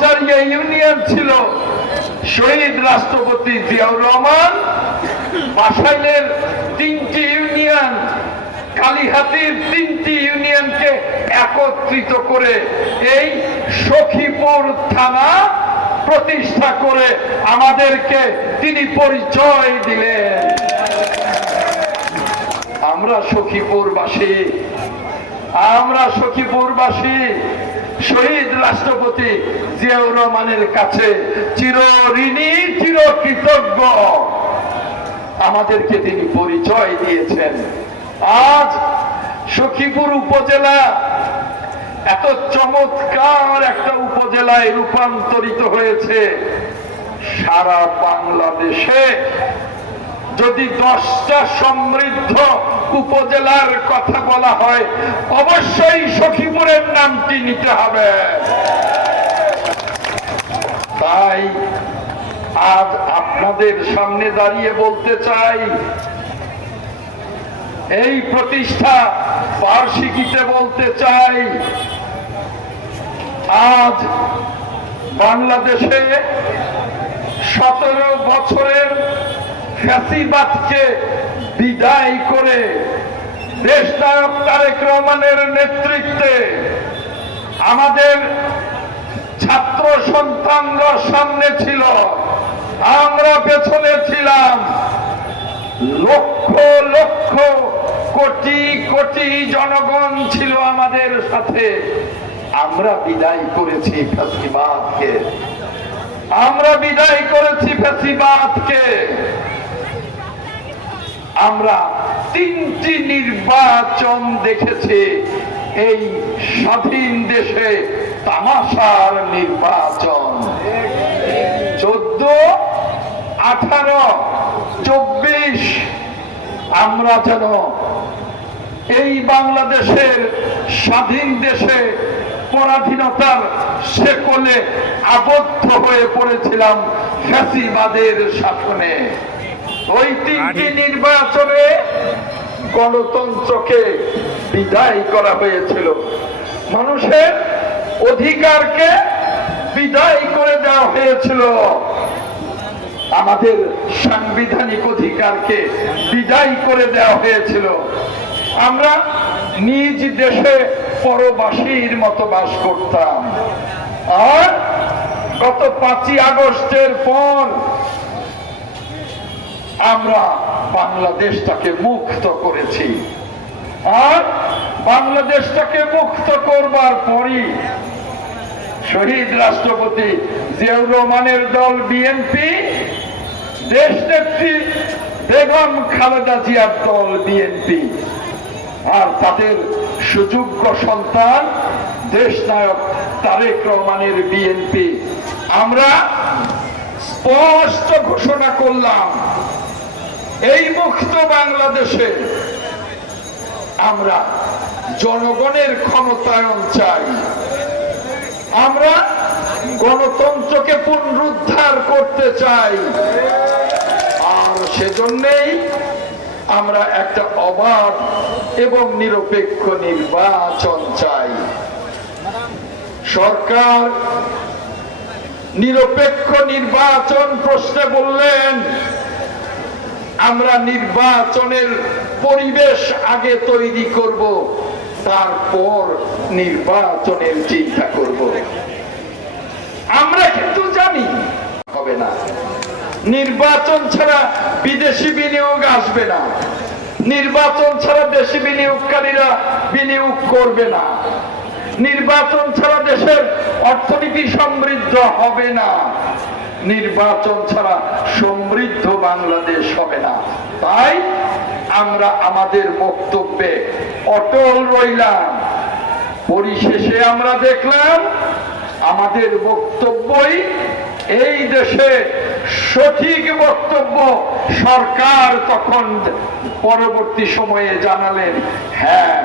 মজারিয়া union ছিল শহীদ রাষ্ট্রপতি জিয়াউর রহমান। বাসাইলের তিনটি ইউনিয়ন, কালীহাতির তিনটি ইউনিয়নকে একত্রিত করে এই সখীপুর থানা প্রতিষ্ঠা করে আমাদেরকে তিনি পরিচয় দিলেন। আমরা সখীপুরবাসী আমরা সখীপুরবাসী। শহীদ রাষ্ট্রপতি জিয়াউর রহমানের কাছে চির ঋণী, চির কৃতজ্ঞ। আমাদেরকে তিনি পরিচয় দিয়েছেন। আজ সখীপুর উপজেলা এত চমৎকার একটা উপজেলায় রূপান্তরিত হয়েছে। সারা বাংলাদেশে যদি দশটা সমৃদ্ধ উপজেলার কথা বলা হয়, অবশ্যই সখীপুরের নামটি নিতে হবে। তাই আজ আপনাদের সামনে দাঁড়িয়ে বলতে চাই, এই প্রতিষ্ঠা বার্ষিকীতে বলতে চাই, আজ বাংলাদেশে সতেরো বছরের ফ্যাসিবাদকে বিদায় করে দেশ নায়ক তারেক রহমানের নেতৃত্বে আমাদের ছাত্র সন্তানরা সামনে ছিল, আমরা পেছনে ছিলাম। লক্ষ লক্ষ, কোটি কোটি জনগণ ছিল আমাদের সাথে। আমরা বিদায় করেছি ফ্যাসিবাদকে। আমরা বিদায় করেছি ফ্যাসিবাদকে। আমরা তিনটি নির্বাচন দেখেছি। এই স্বাধীন দেশে তামাশার নির্বাচন। চোদ্দ, আঠারো, চব্বিশ, আমরা যেন এই বাংলাদেশের স্বাধীন দেশে পরাধীনতার শেকলে আবদ্ধ হয়ে পড়েছিলাম ফ্যাসিবাদের শাসনে। নির্বাচনে গণতন্ত্রকে বিদায় করা হয়েছিল। মানুষের অধিকারকে বিদায় করে দেওয়া হয়েছিল। আমাদের সাংবিধানিক অধিকারকে বিদায় করে দেওয়া হয়েছিল। আমরা নিজ দেশে পরবাসীর মতো বাস করতাম। আর গত পাঁচই আগস্টের পর আমরা বাংলাদেশটাকে মুক্ত করেছি। আর বাংলাদেশটাকে মুক্ত করবার পরই শহীদ রাষ্ট্রপতি জিয়াউর রহমানের দল বিএনপি দেশ নেত্রী বেগম খালেদা জিয়ার দল বিএনপি। আর তাদের সুযোগ্য সন্তান দেশ নায়ক তারেক রহমানের বিএনপি। আমরা স্পষ্ট ঘোষণা করলাম এই মুক্ত বাংলাদেশে আমরা জনগণের ক্ষমতায়ন চাই। আমরা গণতন্ত্রকে পুনরুদ্ধার করতে চাই। আর সেজন্যেই আমরা একটা অবাধ এবং নিরপেক্ষ নির্বাচন চাই। সরকার নিরপেক্ষ নির্বাচন প্রশ্নে বললেন আমরা নির্বাচনের পরিবেশ আগে তৈরি করব, তারপর নির্বাচনের চিন্তা করব। আমরা কিন্তু জানি, হবে না। নির্বাচন ছাড়া বিদেশি বিনিয়োগ আসবে না। নির্বাচন ছাড়া দেশি বিনিয়োগকারীরা বিনিয়োগ করবে না। নির্বাচন ছাড়া দেশের অর্থনীতি সমৃদ্ধ হবে না। নির্বাচন ছাড়া সমৃদ্ধ বাংলাদেশ হবে না। তাই আমরা আমাদের বক্তব্যে অটল রইলাম। পরিশেষে আমরা দেখলাম, আমাদের বক্তব্যই এই দেশে সঠিক বক্তব্য। সরকার তখন পরবর্তী সময়ে জানালেন হ্যাঁ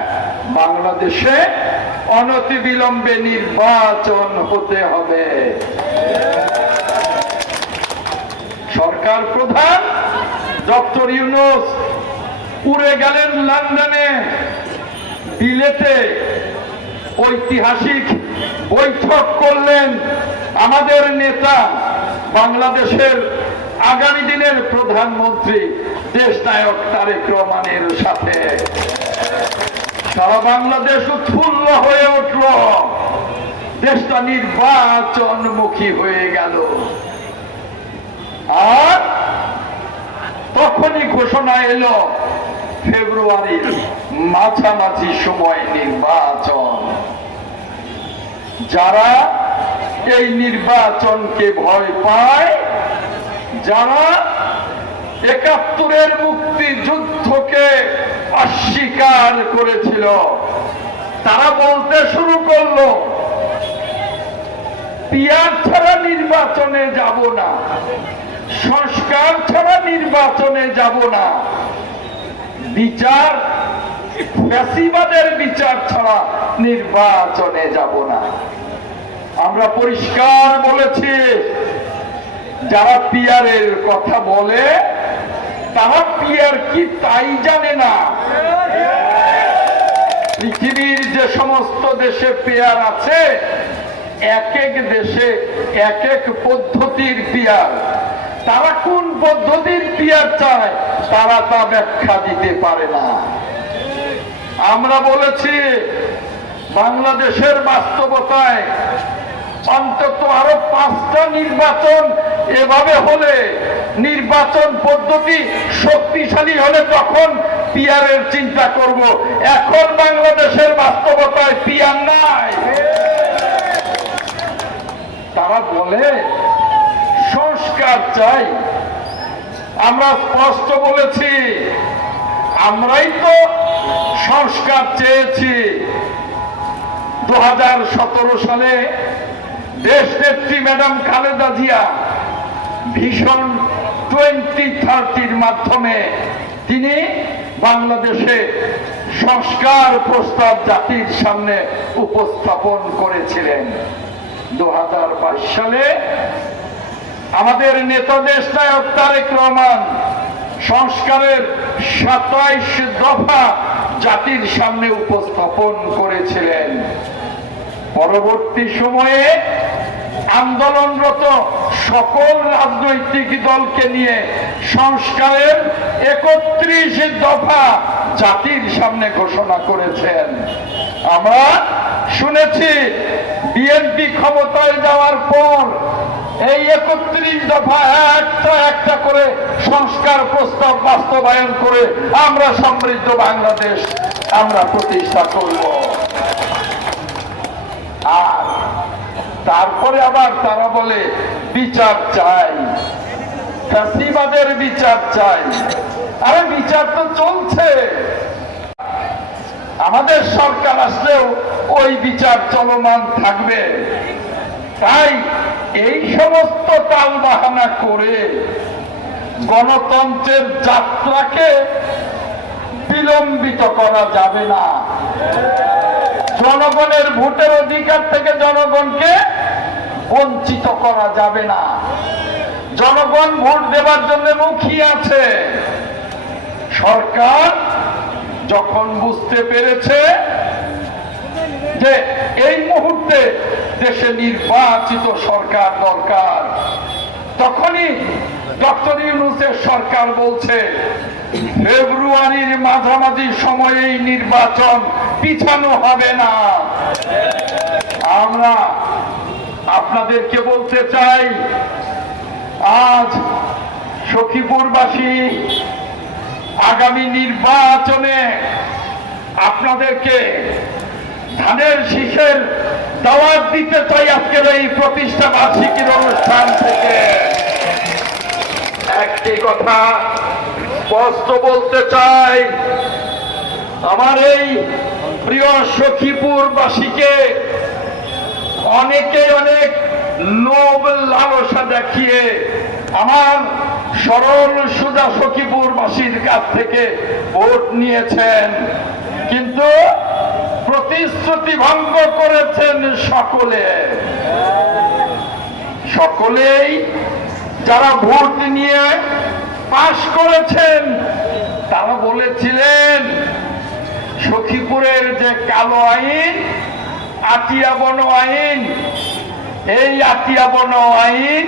বাংলাদেশে অনতিবিলম্বে নির্বাচন হতে হবে। সরকার প্রধান, ডক্টর ইউনুস, উড়ে গেলেন লন্ডনে। বিলেতে ঐতিহাসিক বৈঠক করলেন আমাদের নেতা, বাংলাদেশের আগামী দিনের প্রধানমন্ত্রী দেশ নায়ক তারেক রহমানের সাথে। সারা বাংলাদেশ উৎফুল্ল হয়ে উঠল। দেশটা নির্বাচনমুখী হয়ে গেল। আর তখনই ঘোষণা এলো, ফেব্রুয়ারির মাঝামাঝি সময় নির্বাচন। যারা এই নির্বাচনকে ভয় পায়, যারা একাত্তরের মুক্তিযুদ্ধকে অস্বীকার করেছিল, তারা বলতে শুরু করল, পিয়ার ছাড়া নির্বাচনে যাব না। সংস্কার ছাড়া নির্বাচনে যাব না। বিচার, ফ্যাসিবাদের বিচার ছাড়া নির্বাচনে যাব না। আমরা পরিষ্কার বলেছি, যারা পিয়ারের কথা বলে, তারা পিয়ার কি তাই জানে না? পৃথিবীর যে সমস্ত দেশে পেয়ার আছে, এক এক দেশে এক এক পদ্ধতির পিয়ার। তারা কোন পদ্ধতির পিয়ার চায়, তারা তা ব্যাখ্যা দিতে পারে না। আমরা বলেছি, বাংলাদেশের বাস্তবতায় অন্তত আরও পাঁচটা নির্বাচন এভাবে হলে, নির্বাচন পদ্ধতি শক্তিশালী হলে তখন পিয়ারের চিন্তা করব। এখন বাংলাদেশের বাস্তবতায় পিয়ার নাই। তারা বলে সংস্কার চাই। আমরা স্পষ্ট বলেছি, আমরাই তো সংস্কার চেয়েছি। দু সালে দেশ নেত্রী ম্যাডাম খালেদা জিয়া ভীষণ টোয়েন্টি থার্টির মাধ্যমে তিনি বাংলাদেশে সংস্কার প্রস্তাব জাতির সামনে উপস্থাপন করেছিলেন। দু সালে আমাদের নেতা দেশ নায়ক তারেক রহমান সংস্কারের সাতাইশ দফা জাতির সামনে উপস্থাপন করেছিলেন। পরবর্তী সময়ে আন্দোলনরত সকল রাজনৈতিক দলকে নিয়ে সংস্কারের একত্রিশ দফা জাতির সামনে ঘোষণা করেছেন। আমরা শুনেছি, বিএনপি ক্ষমতায় যাওয়ার পর এই একত্রিশ দফা একটা একটা করে সংস্কার প্রস্তাব বাস্তবায়ন করে আমরা সমৃদ্ধ বাংলাদেশ আমরা প্রতিষ্ঠা করব। আর তারপরে আবার তারা বলে, বিচার চাই। ফ্যাসিবাদের বিচার চাই। আরে বিচার তো চলছে। আমাদের সরকার আসলেও ওই বিচার চলমান থাকবে। তাই এই সমস্ত তাল বাহানা করে গণতন্ত্রের যাত্রাকে বিলম্বিত করা যাবে না। জনগণের ভোটের অধিকার থেকে জনগণকে বঞ্চিত করা যাবে না। জনগণ ভোট দেবার জন্য মুখিয়ে আছে। সরকার যখন বুঝতে পেরেছে যে এই মুহূর্তে দেশে নির্বাচিত সরকার দরকার। তখনই ডক্টর ইউনুসের সরকার বলছে, ফেব্রুয়ারির মাঝামাঝি সময়ে নির্বাচন পিছানো হবে না। আমরা আপনাদেরকে বলতে চাই, আজ সখীপুরবাসী আগামী নির্বাচনে আপনাদেরকে ধানের শীষের দাওয়াত দিতে চাই আজকের এই প্রতিষ্ঠা বার্ষিকীর অনুষ্ঠান থেকে। একটি কথা স্পষ্ট বলতে চাই, আমার এই প্রিয় সখীপুরবাসীকে অনেকে অনেক লোভ লালসা দেখিয়ে আমার সরল সুজা সখীপুরবাসীর কাছ থেকে ভোট নিয়েছেন। কিন্তু প্রতিশ্রুতি ভঙ্গ করেছেন সকলে। সকলেই যারা ভোট নিয়ে পাশ করেছেন, তারা বলেছিলেন, সখীপুরের যে কালো আইন আটিয়া বন আইন, এই আতিয়া বন আইন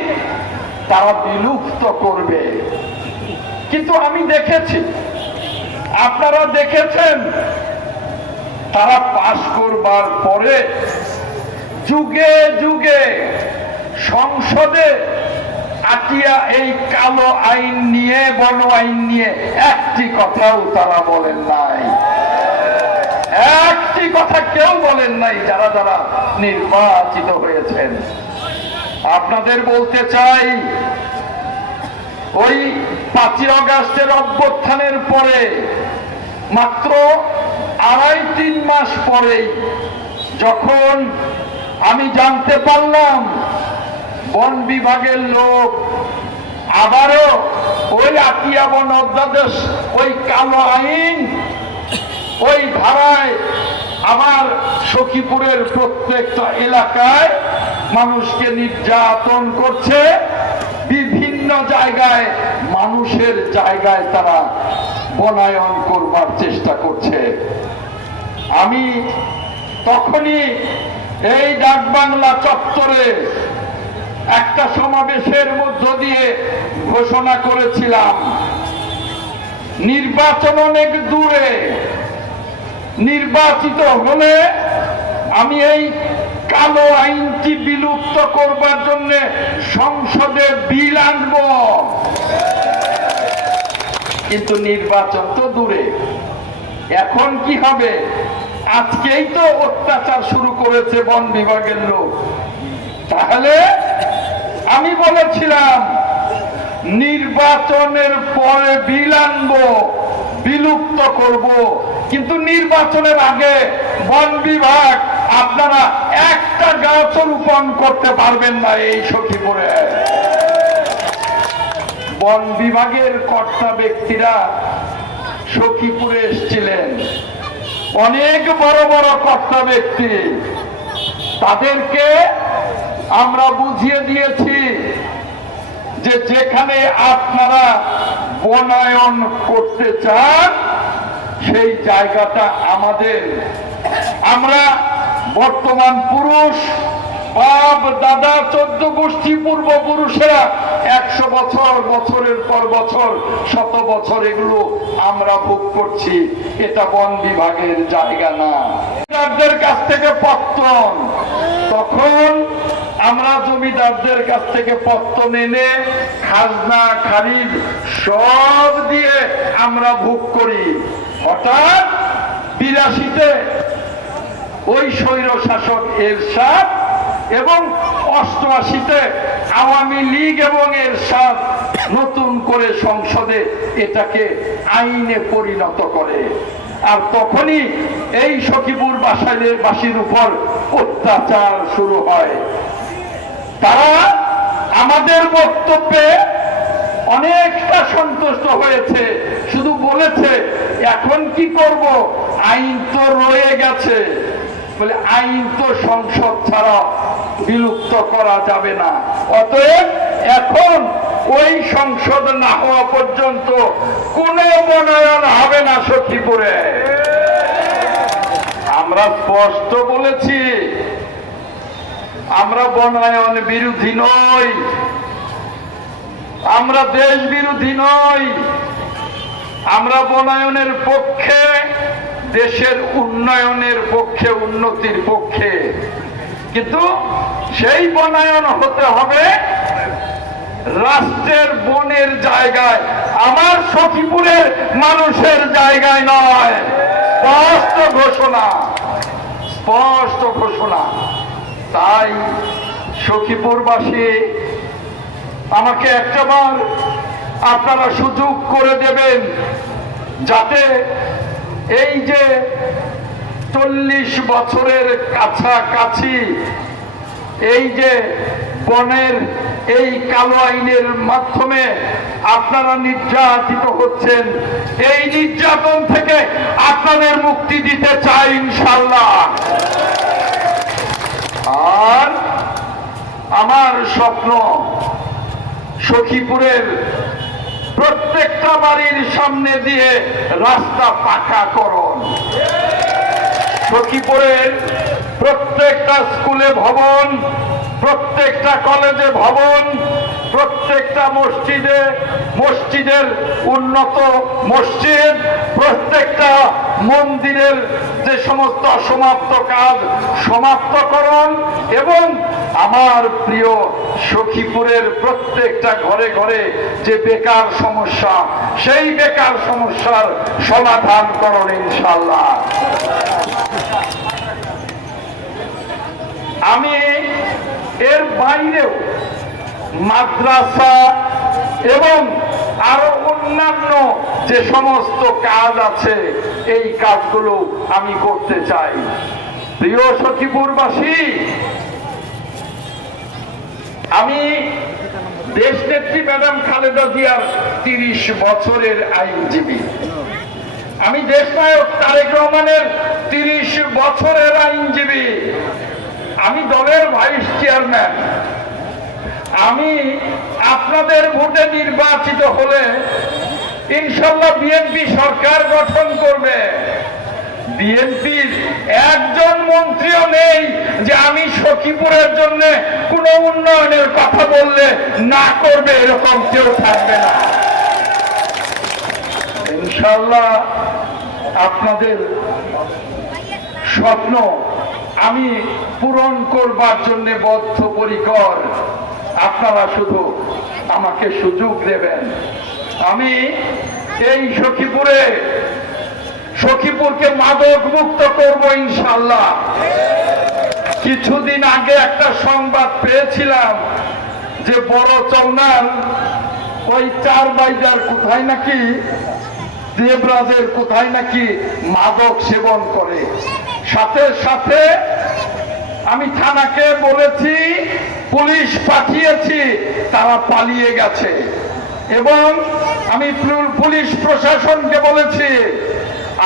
তারা বিলুপ্ত করবে। কিন্তু আমি দেখেছি, আপনারা দেখেছেন তারা পাশ করবার পরে যুগে যুগে সংসদে আটিয়া এই কালো আইন নিয়ে বন আইন নিয়ে একটি কথাও তারা বলেন নাই। একটি কথা কেউ বলেন নাই যারা যারা নির্বাচিত হয়েছেন। আপনাদের বলতে চাই, ওই পাঁচই অগাস্টের অভ্যুত্থানের পরে মাত্র আড়াই তিন মাস পরে যখন আমি জানতে পারলাম বন বিভাগের লোক আবারও ওই আতিয়া বন অধ্যাদেশ, ওই কালো আইন, ওই ধারায় আমার সখীপুরের প্রত্যেকটা এলাকায় মানুষকে নির্যাতন করছে। বিভিন্ন জায়গায় মানুষের জায়গায় তারা বনায়ন করবার চেষ্টা করছে। আমি তখনই এই ডাকবাংলা চত্বরে একটা সমাবেশের মধ্য দিয়ে ঘোষণা করেছিলাম। নির্বাচন অনেক দূরে। নির্বাচিত হলে আমি এই কালো আইনটি বিলুপ্ত করবার জন্য সংসদে বিল আনব। কিন্তু নির্বাচন তো দূরে। এখন কি হবে? আজকেই তো অত্যাচার শুরু করেছে বন বিভাগের লোক। তাহলে আমি বলেছিলাম, নির্বাচনের পরে বিল বিলুপ্ত করব। কিন্তু নির্বাচনের আগে বন বিভাগ আপনারা একটা গাছ রোপণ করতে পারবেন না এই সখীপুরে। বন বিভাগের কর্তা ব্যক্তিরা সখীপুরে এসছিলেন। অনেক বড় বড় কর্তা ব্যক্তি। তাদেরকে আমরা বুঝিয়ে দিয়েছি যে যেখানে আপনারা বনায়ন করতে চান, সেই জায়গাটা আমাদের। আমরা বর্তমান পুরুষ, বাপ, দাদা, চোদ্দ গোষ্ঠী পূর্বপুরুষেরা একশো বছর, বছরের পর বছর, শত বছর এগুলো আমরা ভোগ করছি। এটা বন বিভাগের জায়গা না। জমিদারদের কাছ থেকে পত্তন। তখন আমরা জমিদারদের কাছ থেকে পত্তন এনে খাজনা খারিদ সব দিয়ে আমরা ভোগ করি। হঠাৎ বিরাশিতে ওই স্বৈর শাসক এরশাদ এবং অষ্টআশিতে আওয়ামী লীগ এবং এরশাদ নতুন করে সংসদে এটাকে আইনে পরিণত করে। আর তখনই এই সখীপুর বাসীর উপর অত্যাচার শুরু হয়। তারা আমাদের বক্তব্যে অনেকটা সন্তুষ্ট হয়েছে। শুধু বলেছে, এখন কি করব? আইন তো রয়ে গেছে। বলে, আইন তো সংসদ ছাড়া বিলুপ্ত করা যাবে না। অতএব এখন ওই সংসদ না হওয়া পর্যন্ত কোনো মনোনয়ন হবে না সখীপুরে। আমরা স্পষ্ট বলেছি, আমরা বনায়ন বিরোধী নই। আমরা দেশ বিরোধী নই। আমরা বনায়নের পক্ষে, দেশের উন্নয়নের পক্ষে, উন্নতির পক্ষে। কিন্তু সেই বনায়ন হতে হবে রাষ্ট্রের বনের জায়গায়, আমার সখীপুরের মানুষের জায়গায় নয়। স্পষ্ট ঘোষণা স্পষ্ট ঘোষণা। তাই সখীপুরবাসী, আমাকে একটাবার আপনারা সুযোগ করে দেবেন যাতে এই যে চল্লিশ বছরের কাছাকাছি এই যে বনের এই কালো আইনের মাধ্যমে আপনারা নির্যাতিত হচ্ছেন, এই নির্যাতন থেকে আপনাদের মুক্তি দিতে চাই ইনশাল্লাহ আর আমার স্বপ্ন সখীপুরের প্রত্যেকটা বাড়ির সামনে দিয়ে রাস্তা পাকা করণ সখীপুরের প্রত্যেকটা স্কুলে ভবন, প্রত্যেকটা কলেজে ভবন, প্রত্যেকটা মসজিদে, মসজিদের উন্নত মসজিদ, প্রত্যেকটা মন্দিরের যে সমস্ত অসমাপ্ত কাজ সমাপ্তকরণ এবং আমার প্রিয় সখীপুরের প্রত্যেকটা ঘরে ঘরে যে বেকার সমস্যা, সেই বেকার সমস্যার সমাধান করণ ইনশাল্লাহ আমি এর বাইরেও মাদ্রাসা এবং আরও অন্যান্য যে সমস্ত কাজ আছে, এই কাজগুলো আমি করতে চাই। প্রিয় সখীপুরবাসী আমি দেশ নেত্রী ম্যাডাম খালেদা জিয়ার তিরিশ বছরের আইনজীবী। আমি দেশনায়ক তারেক রহমানের তিরিশ বছরের আইনজীবী। আমি দলের ভাইস চেয়ারম্যান আমি আপনাদের ভোটে নির্বাচিত হলে ইনশাল্লাহ বিএনপি সরকার গঠন করবে। বিএনপির একজন মন্ত্রীও নেই যে আমি সখীপুরের জন্য কোনো উন্নয়নের কথা বললে না করবে, এরকম কেউ থাকবে না। ইনশাল্লাহ আপনাদের স্বপ্ন আমি পূরণ করবার জন্য বদ্ধপরিকর। আপনারা শুধু আমাকে সুযোগ দেবেন। আমি এই সখীপুরে, সখীপুরকে মাদক মুক্ত করব ইনশাল্লাহ কিছুদিন আগে একটা সংবাদ পেয়েছিলাম যে বড় চৌনার ওই চার বাইজার কোথায় নাকি, দেবরাজের কোথায় নাকি মাদক সেবন করে। সাথে সাথে আমি থানাকে বলেছি, পুলিশ পাঠিয়েছি, তারা পালিয়ে গেছে। এবং আমি পুলিশ প্রশাসনকে বলেছি,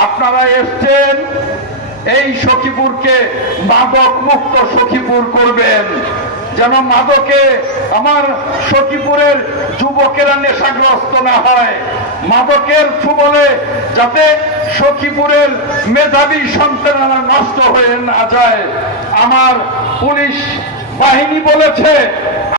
আপনারা এসছেন, এই সখীপুরকে মাদক মুক্ত সখীপুর করবেন। যেন মাদকে আমার সখীপুরের যুবকেরা নেশাগ্রস্ত না হয়। মাদকের ফুবলে যাতে সখীপুরের মেধাবী সন্তানেরা নষ্ট হয়ে না যায়। আমার পুলিশ বাহিনী বলেছে